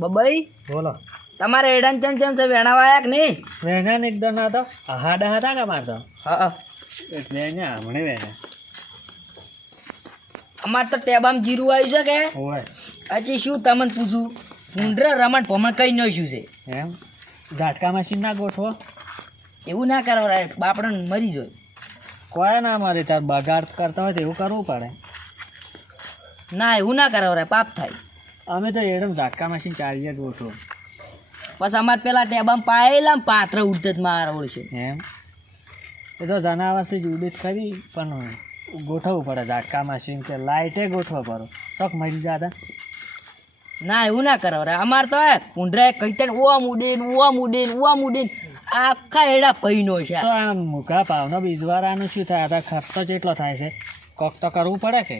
બબઈ બોલો. તમારે એડાન ચમ છે વેણાવાયા કે નહીં? વેના ને એકદમ ના તો હાડા હતા કે મારતો હા એટલે અહીંયા હમણે વેના અમારે તો ટેબામ જીરું આવ્યું છે કે હોય હજી શું તમને પૂછું ઊંડરા રમણ ભમણ કઈ નાખ્યું છે એમ ઝાટકા મશીન ના ગોઠવો એવું ના કરો રે બાપડને મરી જાય. કોઈ ના મારે તાર બગાડ કરતા હોય તો એવું કરવું પડે. ના એવું ના કરો રે પાપ થાય. અમે તો એકદમ ઝાટકા મશીન ચાલીએ જ ગોઠવો. બસ અમારે પેલા ટેબામ પાયેલા ને પાત્ર ઉડત મારવડ છે એમ એ તો જનાવરથી જ ઉડિત કરી પણ ગોઠવવું પડે ઝાટકા મશીન કે લાઇટે ગોઠવો પડે શોખ મરી જતા. ના એવું ના કરો રે અમારે તો ઊંડરા કઈ ઓમ ઉડે ને આખા એડા પૈનો છે. તો આ મૂકા ભાવનો બીજવારાનું શું થાય આ ખર્ચો જેટલો થાય છે કોક તો કરવું પડે કે.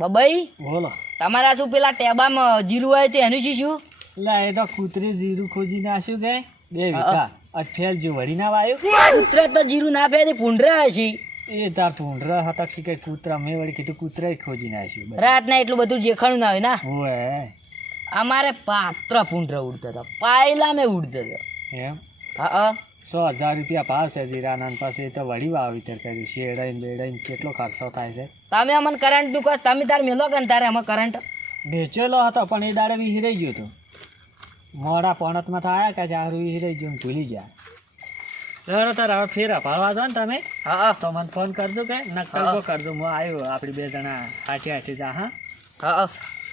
બબઈ બોલો. તમારા શું પેલા ટેબામાં જીરું આવ્યું છે એનું શું? એટલે એ તો કૂતરી જીરું ખોજી નાખ્યું કે 2 વીઘા અઠેલ જો વળી ના વાયું કૂતરા તો જીરું ના ફેરી ભૂંડરા છે એ તાર પૂંડરા હતા શીખે કૂતરા મેં વળી કીધું કૂતરા ખોજી નાખ્યું. રાત ના એટલું બધું જેખાણું ના હોય ના. હોય અમારે પાત્ર ભૂંડરા ઉડતા હતા પાયલા મેં ઉડતા હતા. એમ હા 100,000 રૂપિયા ભાવ છે જીરાના પાસે તો વળી વાવેતર કર્યું શેડાઈને બેડાઈને કેટલો ખર્ચો થાય છે. તમે અમને કરંટ નું કહો તમે તાર મેલો કે તારે અમે કરંટ વેચેલો હતો પણ એ દાડે વિહરાઈ ગયો હતો મોડા પોણતમાં થયા કે ચારું વિહરાઈ ગયું ભૂલી ગયા. ચાલો તાર હવે ફેર અપાડવા દો ને તમે હા તો મને ફોન કરજો કે નકલ કરજો હું આવ્યો આપણે 2 જણા હાથે જા. હા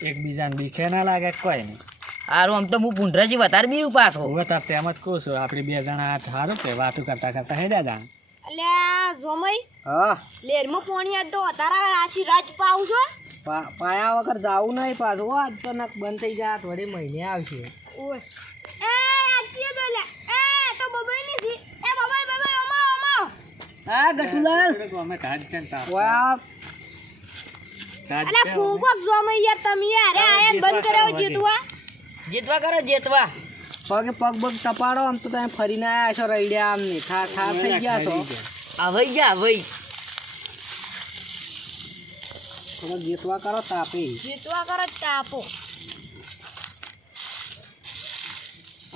એકબીજાને બીખે ના લાગે કોઈ નહીં. સારું આમ તો હું ભૂંડરાજી વધારે બી પાછો હવે તાર તેમ જ કહું છું આપણે 2 જણા સારું કે વાતું કરતા કરતા હેડ્યા જા. અલ્યા જોમઈ હા લેરમાં પોણી આજ તો તારા આછી રાત પાઉં છો પાયા વગર જાવું નહીં પાછું આજ તો નક બંધ થઈ જાય થોડી મહિને આવશે. ઓય એ આછી તો લે એ તો બબાઈ ની છી એ બબાઈ અમા હા ગટુલાલ અમે કાઢ છે ને તાર વાહ અલ્યા ફૂકોક જોમઈ યાર તમે યાર આયા બંધ કરાવો જીતુઆ જેતવા કરો જેતવા પગ ટપાડો આમ તો તમે ફરીને આયા છો રઈડ્યા આમ ને ખા થઈ ગયા તો આવઈ જા આવઈ થોડો જેતવા કરો તાપી જીતુઆ કરો તાપો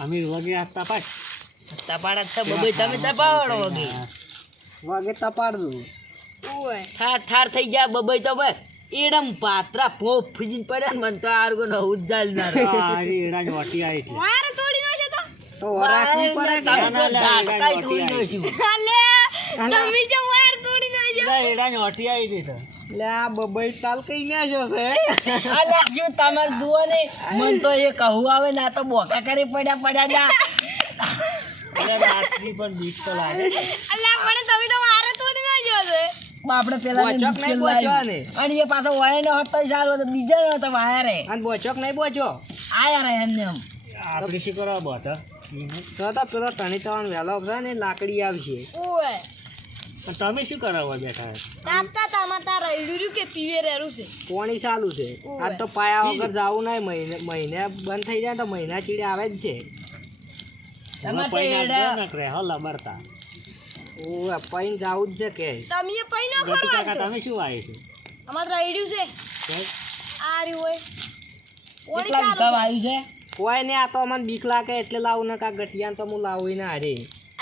અમીર વગે આ તપાટ તપાડા તો બબઈ તમે તપાડો વગે તપાડજો ઓય ઠાર થઈ ગયા બબઈ તો બસ એડમ પાત્રા પોપ ફીજીન પડ્યા ને મન તો આરગો ન ઉજાલ ના રે એડા જોટી આવી છે વાર તોડી નો છે તો વરાસી પડે કે ઝાટકાઈ થોડી નો છું અલે તમે જે વાર તોડી નો છે એડા જોટી આવી છે તો લે આ બબઈ તાલ કઈ નાખ્યો છે અલે જો તમાર જુઓ ને મન તો એ કહું આવે ના તો બોકા કરી પડ્યા ના એટલે રાતની પણ બીક તો લાગે છે. અલે મને તમે તો વાર તોડી નો છે આપણે પેલા અને એ પાછો વાય નો હતો સારો બીજા નો હતો વાયા રે અને બોચોક નહીં બોચો આયા રે એમને એમ આપણે શું કરવા બોત તો પેલો ટણી તવાન વેલો છે ને લાકડી આવશે. ઓય તમે શું કરવા બેઠા તાપતા તામાતા રઈડું કે પીવે રેરું છે પોણી ચાલુ છે આ તો પાયા વગર જાવું નહીં મહિને બંધ થઈ જાય તો મહિના ચીડે આવે જ છે. લબડતા ઓય પૈન જાવું જ છે કે તમે પઈ નો ખરો આજ તો તમે શું આવી છે અમાર રઈડું છે આ રહ્યું હોય ઓણી કેટલા ચાલુ વિકાવ આવ્યું છે કોઈ ને આ તો મને બીક લાગે એટલે લાવું ને કા ગઠિયાન તો હું લાવું ને હારે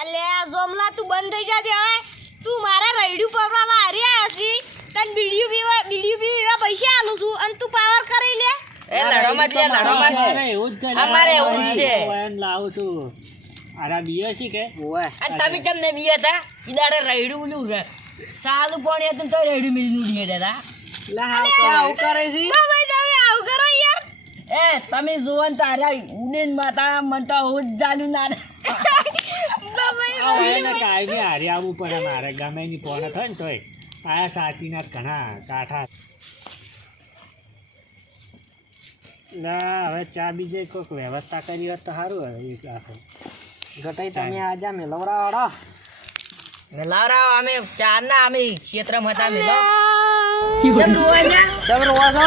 અલે આ જોમલા તું બંધ થઈ જાજે હવે તું મારા રઈડું પકડવામાં હારી આયા છી તન બીડીયુ પીવા પૈસા આલું છું અને તું પાવર કરી લે એ લડોમાં જ એવું જ છે અમારે એવું જ છે લાવું તું આરા બીયો છે કે ઓય અને તમે કેમ ને બી હતા ઈદાડે રઈડું ઉલું રે સાલું પાણી હતું તો રઈડું મિલી ઉડી હતા લા આવું કરે છે તો ભાઈ તમે આવું કરો યાર એ તમે જોવન તારા ઉડીન માતા મનતા હોજ જાલું ના એને કાંઈ હારી આવવું પડે મારે ગમે ની પોણે થાય ને તોય આયા સાચીના ઘણા કાંઠા ના હવે ચા બીજે કોઈક વ્યવસ્થા કરી હોત તો સારું હવે એક આખો ગટાઈ તમે આજા મેલવરાવાડો મેલાવરાવ અમે ચાર ના અમે ક્ષેત્રમાં હતા મેલો કેમ રોવા냐 તમે રોવા છો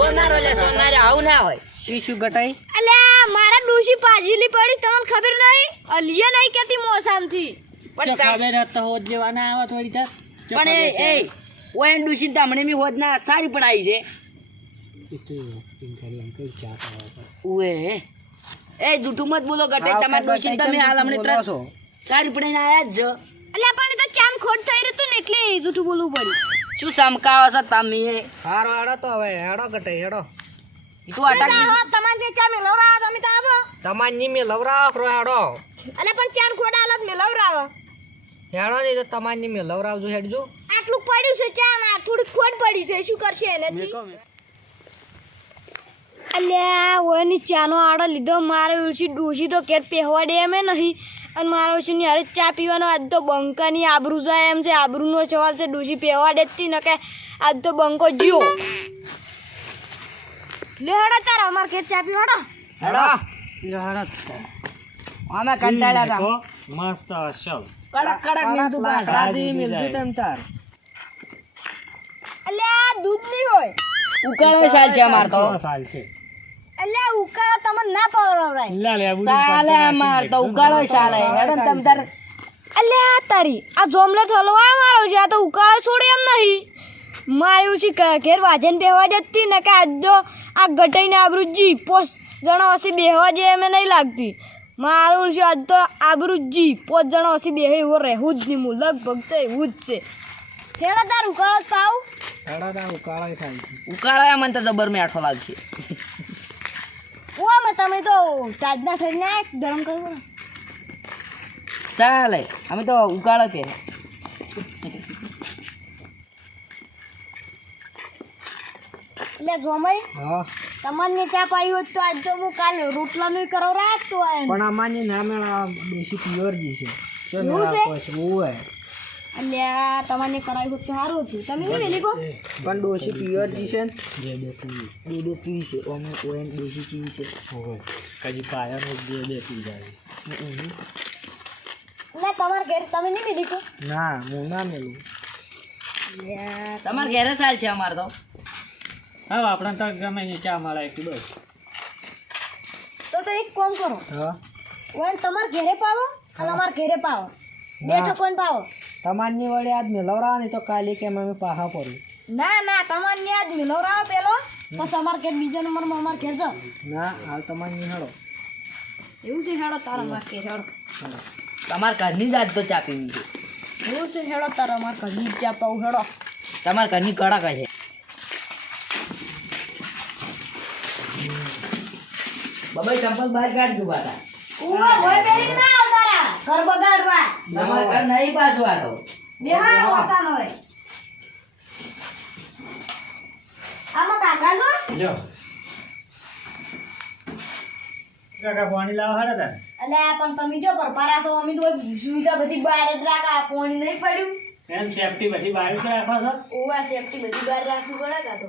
સોનારો લે સોનારે આવું ના હોય શું ગટાઈ અલે મારા ડોશી પાજીલી પડી તમને ખબર નહીં અલિયા નહીં કેતી મોસામથી પણ ખબર હોત તો હોત જેવાના આવા થોડી ચાર પણ એ ઓયન ડુસી તમને મી હોદ ના સારી પડાઈ છે ઉએ એ જૂઠું મત બોલો ગટે તમાર ડોશીને તમે હાલ હમણે સારી પડીને આયા જ છો. અલ્યા પણ એ તો ચામ ખોટ થઈ રહ્યું હતું ને એટલે જૂઠું બોલવું પડ્યું. શું સમકાવો છો તમે? હારો હેડો તો હવે હેડો ગટે હેડો તું અટક તમારે જે ચા મેલવરાવો તમે તો આવો. તમારે ની મેં લવરાવો ખરો હેડો અલ્યા પણ ચાર ખોડા હાલત મેલવરાવો. હેડો નહીં તો તમારે ની મેં લવરાવજો હેડજો. આટલું પડ્યું છે ચા ના થોડી ખોટ પડી છે શું કરશે એનાથી? અલ્યા ઓયની ચાનો આડો લીધો મારે ઉછી ડોશી તો કેત પહેવા દે એમ નહીં અને મારે ઉછી ની હારે ચા પીવાનો આજ તો બંકાની આબરૂ જાય એમ છે. આબરૂનો સવાલ છે. ડોશી પહેવા દેતી ન કે આજ તો બંકો જ્યો લે હેડો તારા અમાર કે ચા પીવાડો હેડો અમે કંટાળ્યા હતા. મસ્ત અસલ કડક કડક મિલતું બસ સાદી મિલતું તેમ તાર અલ્યા દૂધ નહીં હોય. ઉકાળો સાલ છે અમાર તો. સાલ છે અલ્યા ઉકાળો તમને ના પવરાવરાય. લા લે સાલે અમાર તો ઉકાળો સાલે હેડો ને તમ તાર. અલ્યા તારી આ જોમલે થલવા મારો છે આ તો ઉકાળો છોડે એમ નહીં. મારી ઉછી ઘેર વાજન બેહવા દેતી ને કે આજ તો આ ગટાઈને આબરૂજી પોસ જણા હસી બેહવા દે એમ નહીં લાગતી. મારું છે આજ તો આબરૂજી પોસ જણા હસી બેહે એવો રહેવું જ નહીં. હું લગભગ તો એવું જ છે. હેડા તાર ઉકાળો જ પાવ. હેડો તાર ઉકાળો સાલ છે. ઉકાળો એ મને તો જબર મેઠો લાગશે. ઓ મે તમે તો તાજના ઠરીને ગરમ કરો. ચાલે અમે તો ઉકાળો પે. એટલે જોમાઈ હા તમને ચા પાઈ હોત તો આજ તો હું કાલે રોટલાનું કરો રાત તો આય. પણ અમારની ના મેળા દેશી પ્યોરજી છે શું એવું મેળા છે? પછી ઓય અલ્યા તમને કરાવી હોત તો સારું હતું. તમે નહીં મેલી કો પણ ડોશી પ્યોરજી છે ને બે પીવી છે અમે ઓએન દેશી ચીવી છે. કજી પાયાનો બે પી જાય એટલે તમારા ઘેર તમે નહીં મેલી કો. ના હું ના મેલું તમારે ઘેરે સાલ છે અમાર તો. હા આપણે તો ગમે ને ચા મળે એટલી બસ તો એક કામ કરો હા ઓન તમાર ઘેરે પાવો અને અમાર ઘેરે પાવો. બેઠો કોણ પાવો. તમારની વડે આજ મેલવરા નહીં તો કાલે કેમ અમે પાહા પડું ના ના તમાર ને આજ મિલવરાવો પેલો પછી અમાર ઘેર બીજા નંબરમાં અમાર ઘેર જાઓ. ના હાલ તમારની હડો એવું છે હેડો તારા અમાર ઘેર હેડો. તમારે ઘરની જ આજ તો ચા પીવી છે. એવું છે હેડો તારા અમાર ઘરની જ ચા પાવું હેડો. તમારે ઘરની કડક છે. બબાઈ સંપલ બહાર કાઢજો બાટા. ઉવા હોય બેરી ના આવતારા ઘર બગાડવા. તમારે ઘર નહીં પાછું આ તો. બેહા ઓસાન હોય. આમાં કાકા જો જો કાકા પાણી લાવ હારે તાર અલ્યા પણ તમે જો પરપારા છો અમે તો સુવિધા બધી બહાર જ રાખા પાણી નહીં પડ્યું. એમ સેફટી બધી બહાર જ રાખો છો ઓવા સેફટી બધી બહાર રાખવી પડે કા તો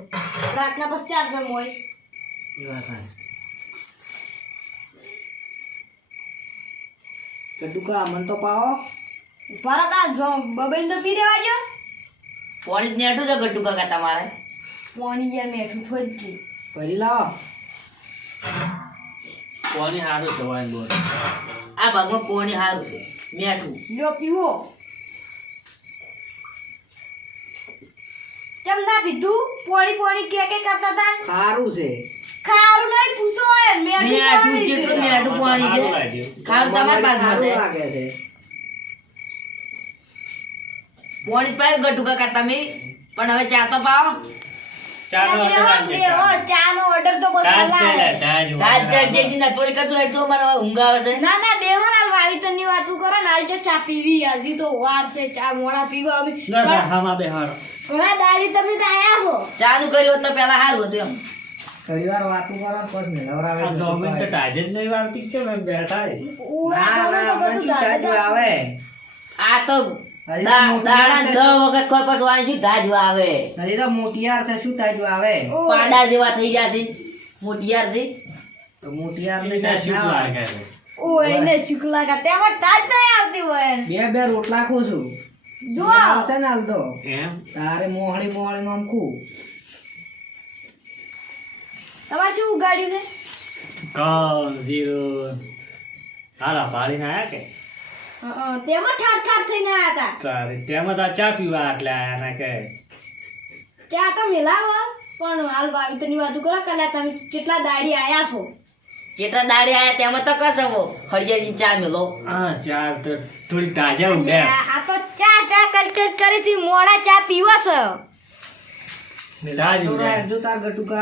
રાતના પછી ચાર જમ હોય. કટુકા મન તો પાવો ફરક આ જો બબેલ તો પી રેવા જો. પાણી જ નેઠું છે ગટ્ટુ કાકા તમારે. પાણી યાર મેઠું થોડ ગયું. ભરી લાવો પાણી સારું છે વાઈન બોલ આ ભાગમાં પાણી સારું છે મેઠું. લ્યો પીવો. કેમ ના પીધું પાણી પાણી કે કરતા હતા. સારું છે ખારું નહીં પૂછો એમ મેઠું મેઠું પાણી જેટલું છે. મેઠું પાણી છે. ખારું તમારા બાજુમાં છે. લાગે છે પાણી જ પાયું ગટ્ટુ કાકા તમે. પણ હવે ચા તો પાવો. ચાનો ઓર્ડર આપજે ચાનો ઓર્ડર તો બસ તાજ છે હલાવે. તાજ રાત ચડજેજી ના તોય કરતો એટલું અમારે હવે ઊંઘ આવે છે. ના ના બેહો ના વાવીતરની વાતું કરો ને હાલ જો ચા પીવી હજી તો વાર છે ચા મોડા પીવા અમે હામાં બેહાડો ઘણા દાડી તમે તો આયા છો. ચા નું કર્યું હોત તો પેલા સારું હતું એમ. થોડી વાર વાતું કરો ને પછી મેલવરાવે આ જોમીન તો તાજે જ નહીં વાવતી છે મેં બેઠા છે. ઉવા ના તમે ના તો અમે બધું શું તાજુ દાદા આવે આ તો હજી તો દાડા મોટિયાર 10 વખત કોઈ પછી વાંચ્યું ગાજવા આવે. છે હજી તો મોટિયાર છે શું તાજુ આવે ઓય. પાડા જેવા થઈ ગયા છે મોટિયાર છે. તો મોટિયાર ને એને શું લાગે છે ઓય એને શુક્લા કા તેમાં તાજ નહીં આવતી હોય બે રોટલા ખો છું જો આવશે ને હાલ તો એમ તારે મોહળી મોહળી નું ખું તમારે શું ઉગાડ્યું છે. કોણ જીરો હાલા પાડીને આયા કે તેમાં ઠાર ઠાર થઈને આયા હતા. તારે તેમાં તો ચા પીવા એટલે આયા ના કે ચા તો મિલાવો પણ હાલ વાવેતરની વાતો કરો કે અલ્યા તમે કેટલા દાડી આયા છો કેટલા દાડે આયા તેમાં તો કસવો હળિયાની ચા મેલો હા ચા તો થોડી તાજા ઉડે અલ્યા, આ તો ચા ચા કરી કરે છે મોડા ચા પીવો છે મિલાજ ઉડે કડક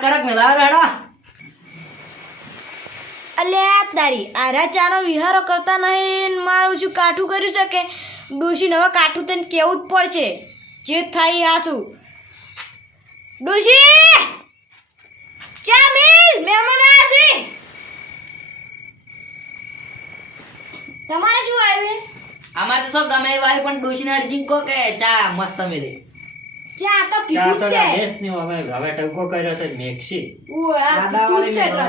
કડક મેલાવે હેડો અલ્યા તારી આરા ચાનો વિહારો કરતા નહીં ને મારું શું કાઠું કર્યું છે કે ડોશીને હવે કાઠું તને કેવું જ પડશે જે થાય હાસું ડોશી ચા મિલ મહેમાન આયા છે તમારે શું આવ્યું અમારે તો શું ગમે એવા પણ ડોશીને અડજીન કો કે ચા મસ્ત મેલે ચા તો ચા કીધું તો જ છે બેસ્ટ ની હવે હવે ટકો કર્યો છે મેક્સી ઓય આ કીધું જ છે એટલે.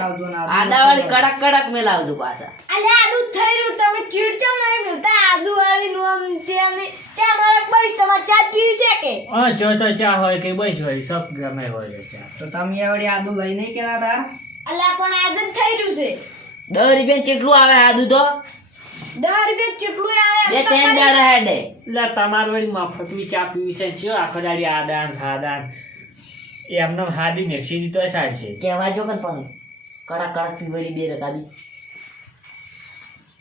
આદાવાળી કડક કડક મેલાવજો પાછા અલ્યા આદુ થઈ રહ્યું તમે ચીડચમ નહીં મિલતા આદુ વાળી નું આમ તેની ચા મારે બસ તમારે ચા પીવી છે કે હા જો તો ચા હોય કે બસ હોય સબ ગમે હોય ચા અલ્યા પણ આદુ જ થઈ રહ્યું છે 10 રૂપિયા કેટલું આવે આદુ તો 10 રૂપિયા જેટલું આવે બે એમ તો ત્રણ કરી. દાડા હેડે એટલે તમારે વળી મફતની ચા પીવી છે ચો આખો દાડી આદાન ખાદાન એમને હાદી મેક્સી દીધો ચાલશે કહેવા જો કે પણ કડક કડક પીવરી બે રકાબી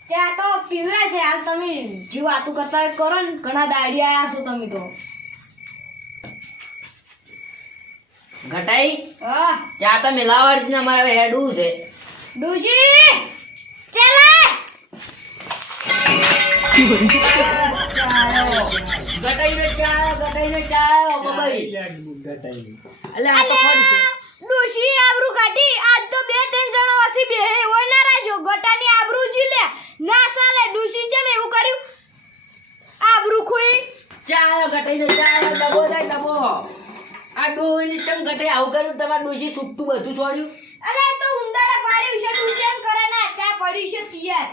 ચા તો પીવરા છે હાલ તમે જે વાતો કરતા હોય કરો ને ઘણા દાડી આયા છો તમે તો ઘટાઈ હા ચા તો મેલાવાડી ને અમારે હેડવું છે ડોશી ચાલે ઘટાઈને ચા આવ્યો બબાઈ અલે આ તો ખોડી છે ડોશી આબરૂ કાઢી આજ તો બે ત્રણ જણા વસી બે હોય ના રાખ્યો ગટાની આબરૂ જી લે ના સાલે ડોશી જેમ એવું કર્યું આબરૂ ખોઈ ચા આવ્યો ઘટાઈને ચા આવ્યો ડબો જાય ડબો આ ડોહીની ચમ ઘટાઈ આવું કર્યું તમારે ડોશી સુટ્ટું બધું છોડ્યું અરે તો ઉંદાડા પાડ્યું છે ડોશી એમ કરે ના ચા પડી છે તૈયાર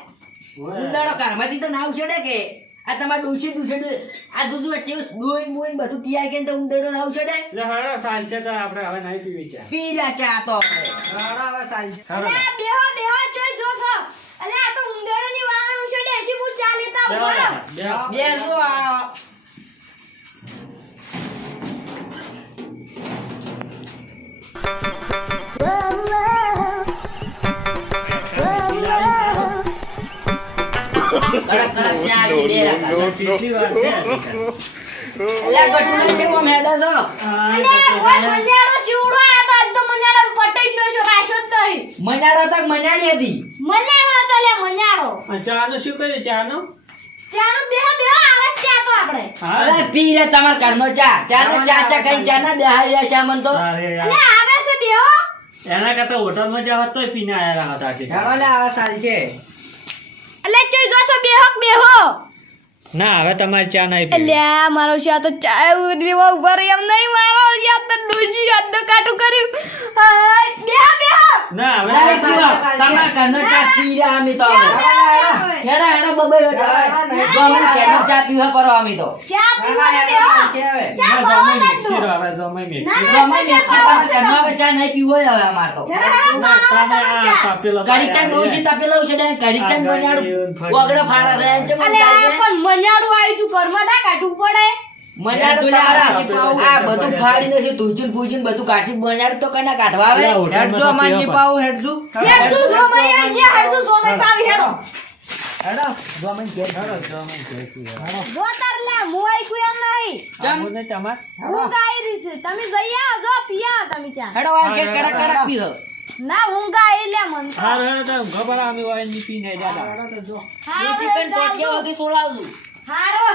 ઉંદાડો કારમાંથી તો નાવ છેડે કે આ તમારે ડોશી દુસેડે આ જુજુ વચ્ચે ડોઈન બોઈન બધું તૈયાર કરીને તો ઉંદાડો નાવ છેડે એટલે હારો ચાલશે તો આપણે હવે નહીં પીવી ચા પીરા ચા તો હારો અરે બેહો બેહો જોઈ જોશો અરે આ તો ઉંદાડાની વાહણ છે ડેશી હું ચા લેતા આવું બોલો બે શું આ કડક કડક ચા આવી બે રાખા કેટલી વાર છે અલ્યા ગટુ છે કોમ હેડે છો અરે ઓય મન્યાળો ચૂડો આ તો આજ તો મન્યાળો પટાઈ જ નશો રાખ્યો જ નહીં મનાડો તક મનાડી હતી મન્યાળો હતો લે મન્યાળો ચા નું શું કર્યું ચા નું ચાનું બેહો બેહો આવે જ ચા તો આપણે અરે પીરે તમાર ઘરનો ચા ચા ને ચા ચા કઈ ચા ના બેહારી રહ્યા છે મન તો અરે યાર અલે આવે છે બેહો એના કરતા હોટલમાં જાવ તોય પીને આયા હતા અલે જોઈ જોશો બેહો કે બેહો ના હવે તમારી ચા નહીં પીવી અલ્યા મારો શા તો ચા ઉરીવા ઉપર એમ નહીં મારો યાર તો ડોજી યાદ તો કાટું કર્યું હાય બેહો બેહો ના હવે અરે પીવો તમાર ઘરનો ચા પી રહ્યા અમે તો હેડા હેડા બબાઈ હેડા જો અમે ઘરનો ચા પીવા પરો અમે તો ચા પીવા બેહો ચા ના પાવા જમાઈ દે તું મિક્સી હવે જમાઈ મિક્સી ના, જો અમે મેક્સી તમાર ઘરનો હવે ચા નહીં પીવો હવે અમાર તો ના તમે આ તાપેલો કડીક તક ડોસી તપેલો છે ને કડીક તક મનાડું ઓગળો ફાડા છે એમ ચમ અલે આ પણ મન્યાડું આવી તું ઘરમાં ના કાઢવું પડે મનાડું તમારા આ બધું ફાડીને છે તુજુન ફૂજુન બધું કાઢી મનાડું તો કના કાઢવા આવે હેડજો માની પાઉ હેડતું જો મય અહીંયા હેડતું જો મય પાવી હેડો જો તારલા મોય કોઈ એમ નહીં ચમ તમાર હું ગાઈ રહી છે તમે જઈ આવો જો પી આવો તમે ચા હેડો વાળ કે કડક કડક પીધો ના હું ગાઈ લે મન તો હાર હે તો ખબર અમે વાય ની પીને દાદા હા ચિકન ટોટિયા વગી સોળાવજો હારો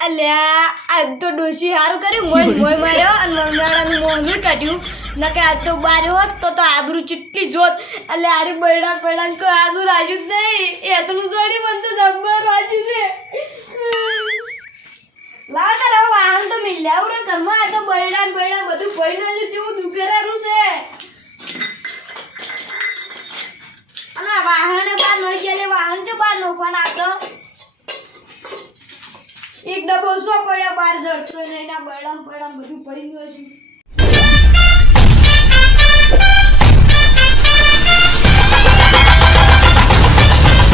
અલ્યા આજ તો ડોશી હારું કર્યું મોય માર્યો અને મંગાડાનું મોં નહીં કાઢ્યું નકે આજ તો બાર હોત તો આબરૂ ચીટલી જોત એટલે આરે બૈડા પૈડા કો આજુ રાજુ જ નહીં એટલું જોડી મને તો જબ્બર રાજુ છે લાવ તાર હવે વાહન તો મિલ્યા ઉરે ઘરમાં આ તો બૈડા ને બૈડા બધું પૈને જ જેવું દુકેરારું છે અને આ વાહને બાર નઈ ગયેલે વાહન છે બાર નોખવાના આ તો એક ડબ્બો સો પડ્યા બાર જડતો નહીં ના બૈડા બધું પડી ગયું છે